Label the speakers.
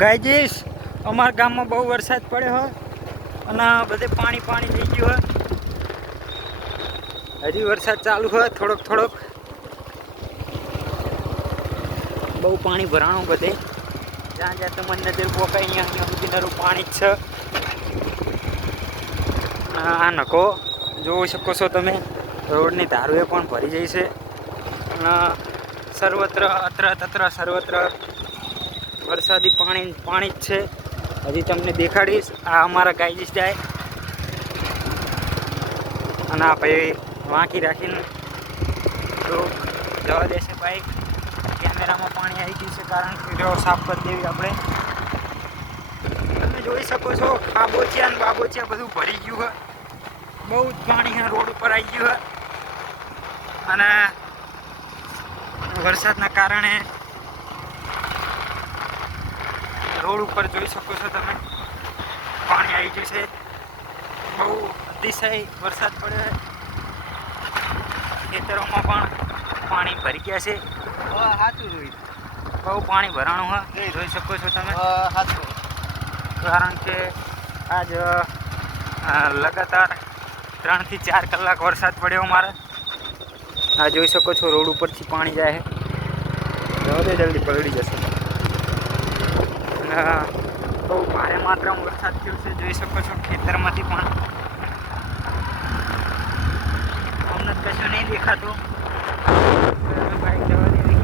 Speaker 1: ગાયજીસ અમારા ગામમાં બહુ વરસાદ પડ્યો હોય અને બધે પાણી પાણી થઈ ગયું હોય. હજી વરસાદ ચાલુ હોય થોડોક થોડોક. બહુ પાણી ભરાણું બધે. જ્યાં જ્યાં તમને નજર પોકાય અહીંયા અહીંયા નરું પાણી જ છે. આ નકો જોઈ શકો છો તમે. રોડની ધારુએ પણ ભરી જાય છે. અને સર્વત્ર અત્ર તત્ર સર્વત્ર વરસાદી પાણી પાણી જ છે. હજી તમને દેખાડીશ. આ અમારા ગાયજી જાય અને આ ભાઈ વાંકી રાખીને તો જવા દેશે બાઈક કેમેરામાં પાણી આવી ગયું છે કારણ કે જો સાફ કરી દેવી આપણે. તમે જોઈ શકો છો, ખાબોચિયા અને બાબોચિયા બધું ભરી ગયું હોય બહુ જ પાણી રોડ ઉપર આવી ગયું હોય અને વરસાદના કારણે રોડ ઉપર જોઈ શકો છો તમે. પાણી આવી ગયું છે બહુ અતિશય વરસાદ પડ્યો છે ખેતરોમાં પણ પાણી ભરી ગયા છે.
Speaker 2: સાચું જોઈ
Speaker 1: બહુ પાણી ભરાણું હોય જોઈ શકો છો તમે. કારણ કે આજ લગાતાર ત્રણથી ચાર કલાક વરસાદ પડ્યો મારે. આ જોઈ શકો છો રોડ ઉપરથી પાણી જાય જલ્દી પલળી જશે. બહુ ભારે માત્રામાં વરસાદ થયો છે. જોઈ શકો છો ખેતરમાંથી પણ. અમને કશું નહીં દેખાતું. બાઈક જવા દેવી